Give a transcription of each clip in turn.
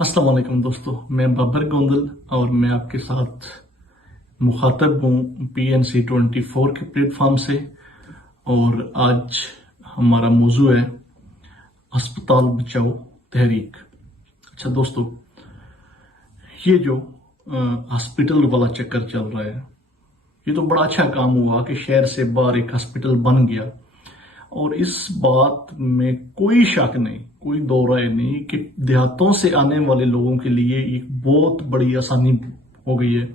अस्सलाम वालेकुम दोस्तों, मैं बाबर गोंदल और मैं आपके साथ मुखातब हूँ PNC24 के प्लेटफॉर्म से। और आज हमारा मौजू है अस्पताल बचाओ तहरीक। अच्छा दोस्तों, ये जो हॉस्पिटल वाला चक्कर चल रहा है, ये तो बड़ा अच्छा काम हुआ कि शहर से बाहर एक हॉस्पिटल बन गया। और इस बात में कोई शक नहीं, कोई दो राय नहीं कि देहातों से आने वाले लोगों के लिए एक बहुत बड़ी आसानी हो गई है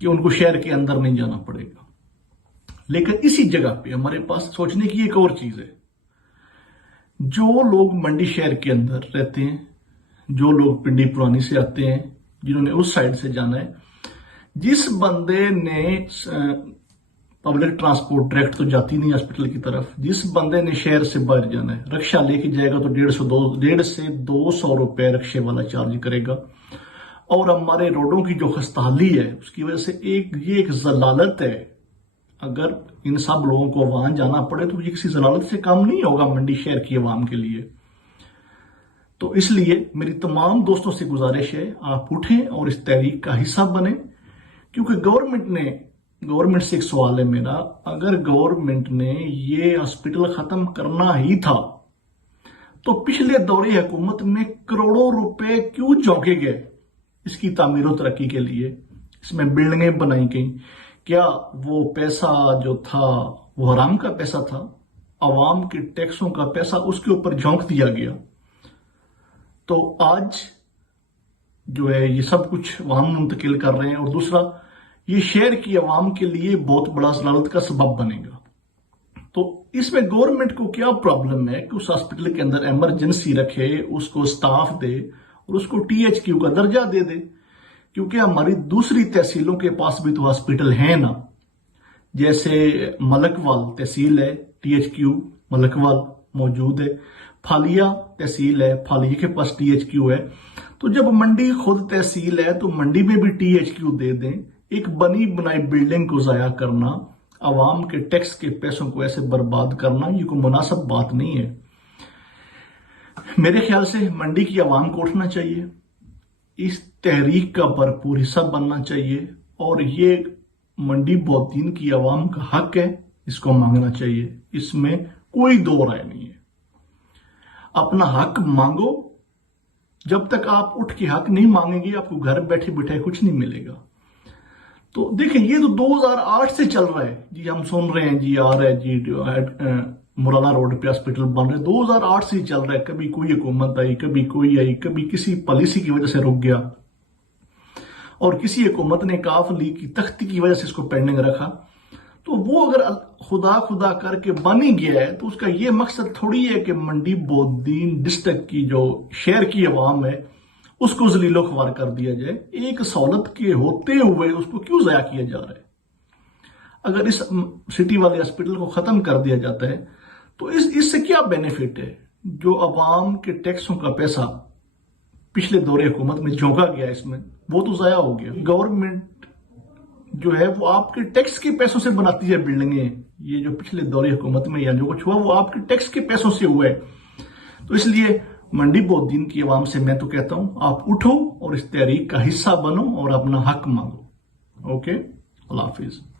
कि उनको शहर के अंदर नहीं जाना पड़ेगा। लेकिन इसी जगह पे हमारे पास सोचने की एक और चीज है। जो लोग मंडी शहर के अंदर रहते हैं, जो लोग पिंडी पुरानी से आते हैं, जिन्होंने उस साइड से जाना है, जिस बंदे ने पब्लिक ट्रांसपोर्ट डायरेक्ट तो जाती नहीं हॉस्पिटल की तरफ, जिस बंदे ने शहर से बाहर जाना है, रिक्शा लेके जाएगा तो 150 से 200 रुपए रिक्शे वाला चार्ज करेगा। और हमारे रोडों की जो खस्ताहाली है उसकी वजह से ये एक जलालत है। अगर इन सब लोगों को वहां जाना पड़े तो ये किसी जलालत से कम नहीं होगा मंडी शहर की आवाम के लिए। तो इसलिए मेरी तमाम दोस्तों से गुजारिश है, आप उठें और इस तहरीक का हिस्सा बने। क्योंकि गवर्नमेंट से एक सवाल है मेरा, अगर गवर्नमेंट ने ये हॉस्पिटल खत्म करना ही था तो पिछले दौरे हुकूमत में करोड़ों रुपए क्यों झोंके गए इसकी तामीर और तरक्की के लिए? इसमें बिल्डिंगें बनाई गई, क्या वो पैसा जो था वो हराम का पैसा था? आवाम के टैक्सों का पैसा उसके ऊपर झोंक दिया गया। तो आज जो है ये सब कुछ वहां मुंतकिल कर रहे हैं। और दूसरा, ये शहर की आवाम के लिए बहुत बड़ा जलालत का सबब बनेगा। तो इसमें गवर्नमेंट को क्या प्रॉब्लम है कि उस हॉस्पिटल के अंदर इमरजेंसी रखे, उसको स्टाफ दे और उसको THQ का दर्जा दे दे। क्योंकि हमारी दूसरी तहसीलों के पास भी तो हॉस्पिटल है ना। जैसे मलकवाल तहसील है, THQ मलकवाल मौजूद है। फालिया तहसील है, फालिया के पास THQ है। तो जब मंडी खुद तहसील है तो मंडी में भी THQ दे दें। एक बनी बनाई बिल्डिंग को जाया करना, आवाम के टैक्स के पैसों को ऐसे बर्बाद करना, ये कोई मुनासिब बात नहीं है। मेरे ख्याल से मंडी की आवाम को उठना चाहिए, इस तहरीक का भरपूर हिस्सा बनना चाहिए। और ये मंडी बौद्दीन की आवाम का हक है, इसको मांगना चाहिए, इसमें कोई दो राय नहीं है। अपना हक मांगो। जब तक आप उठ के हक नहीं मांगेंगे आपको घर बैठे बिठाए कुछ नहीं मिलेगा। तो देखिए, ये तो 2008 से चल रहा है जी। हम सुन रहे हैं जी, आ रहा है जी मुराना रोड पे हॉस्पिटल बन रहे, 2008 से चल रहा है। कभी कोई हुकूमत आई, कभी कोई आई, कभी किसी पॉलिसी की वजह से रुक गया और किसी हुकूमत ने काफ ली की तख्ती की वजह से इसको पेंडिंग रखा। तो वो अगर खुदा खुदा करके बन ही गया है तो उसका ये मकसद थोड़ी है कि मंडी बौद्दीन डिस्ट्रिक्ट की जो शहर की आवाम है उसको जलीलो ख्वार कर दिया जाए। एक सहूलत के होते हुए उसको क्यों जाया किया जा रहा है? अगर इस सिटी वाले हॉस्पिटल को खत्म कर दिया जाता है तो इससे क्या बेनिफिट है? जो आवाम के टैक्सों का पैसा पिछले दौरे हुकूमत में झोंका गया इसमें, वो तो जाया हो गया। गवर्नमेंट जो है वो आपके टैक्स के पैसों से बनाती है बिल्डिंगें। ये जो पिछले दौरे हुकूमत में या जो कुछ हुआ वो आपके टैक्स के पैसों से हुआ है। तो इसलिए मंडी बौद्दीन की आवाम से मैं तो कहता हूं, आप उठो और इस तहरीक का हिस्सा बनो और अपना हक मांगो। ओके, अल्लाह हाफिज।